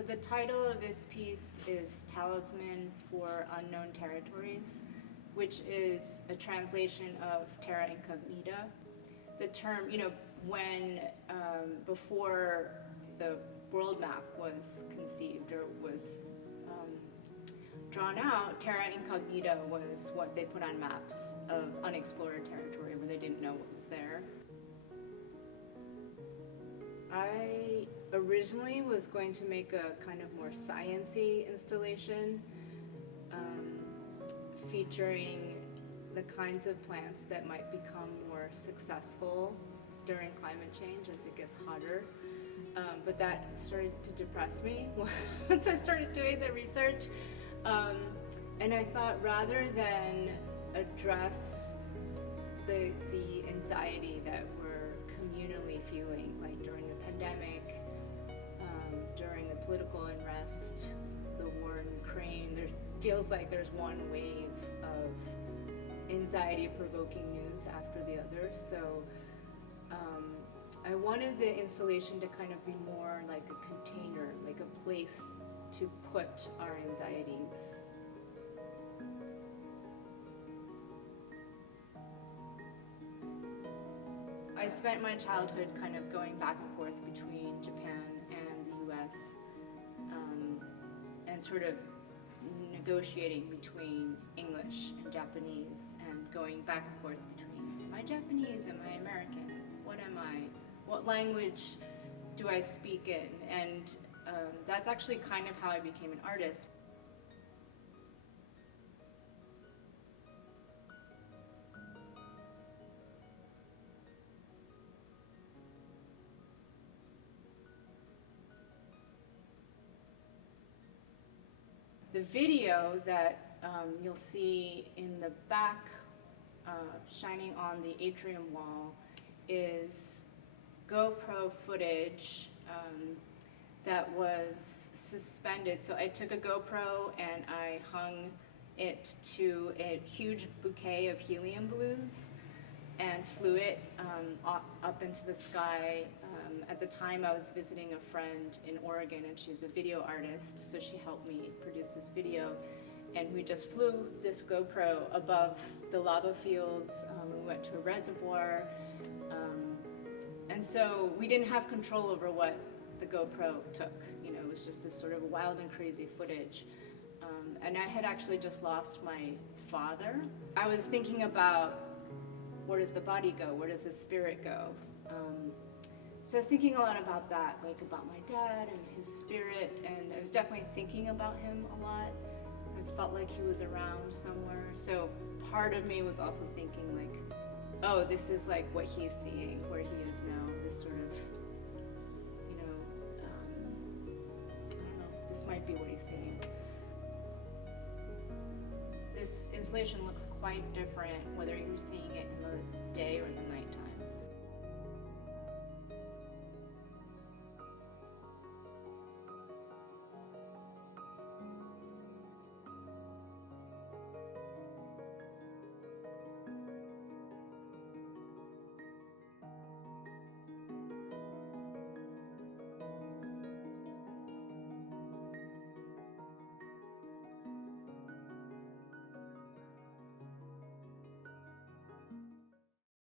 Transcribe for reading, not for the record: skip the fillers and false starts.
So the title of this piece is Talisman for Unknown Territories, which is a translation of terra incognita. The term, when before the world map was conceived or was drawn out, terra incognita was what they put on maps of unexplored territory where they didn't know what was there. I originally was going to make a kind of more science-y installation featuring the kinds of plants that might become more successful during climate change as it gets hotter. But that started to depress me once I started doing the research. And I thought rather than address the anxiety that we're communally feeling, like during the pandemic, during the political unrest, the war in Ukraine, there feels like there's one wave of anxiety-provoking news after the other. So I wanted the installation to kind of be more like a container, like a place to put our anxieties. I spent my childhood kind of going back and forth between Japan and the US, and sort of negotiating between English and Japanese and going back and forth between, am I Japanese, am I American, what am I, what language do I speak in? And that's actually kind of how I became an artist. The video that you'll see in the back shining on the atrium wall is GoPro footage that was suspended. So I took a GoPro and I hung it to a huge bouquet of helium balloons and flew it up into the sky. At the time I was visiting a friend in Oregon and she's a video artist, so she helped me produce this video. And we just flew this GoPro above the lava fields. We went to a reservoir. And so we didn't have control over what the GoPro took. It was just this sort of wild and crazy footage. And I had actually just lost my father. I was thinking about, where does the body go? Where does the spirit go? So I was thinking a lot about that, like about my dad and his spirit, and I was definitely thinking about him a lot. I felt like he was around somewhere. So part of me was also thinking like, oh, this is like what he's seeing, where he is now, this sort of, I don't know, this might be what he's seeing. This installation looks quite different, whether you're seeing it in the day or in the nighttime.